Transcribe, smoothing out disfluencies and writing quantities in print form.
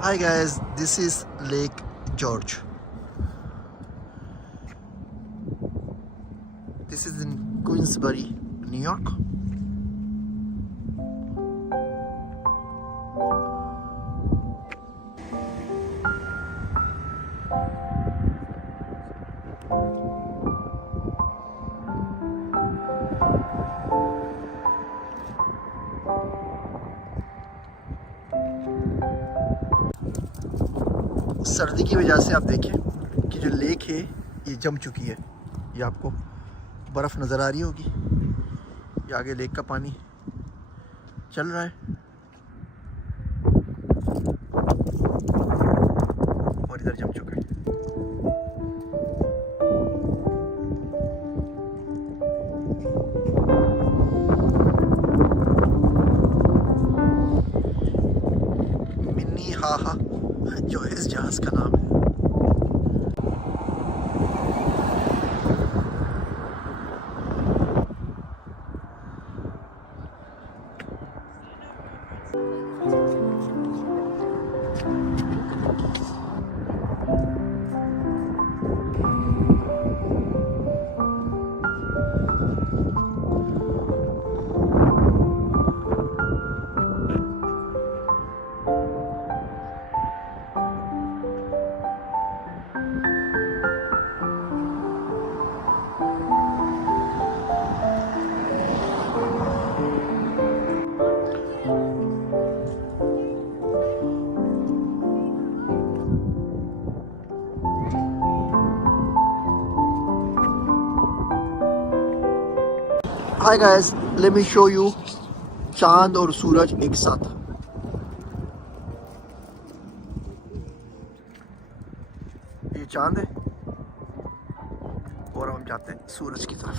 Hi guys, this is Lake George. This is in Queensbury, New York. सर्दी की वजह से आप देखें कि जो लेक है ये जम चुकी है। ये आपको बर्फ़ नज़र आ रही होगी। ये आगे लेक का पानी चल रहा है और इधर जम चुका है। मिनी हाहा जो इस जहाज़ का नाम है। Hi guys, let me show you चांद और सूरज एक साथ। ये चांद है और हम जाते हैं सूरज की तरफ।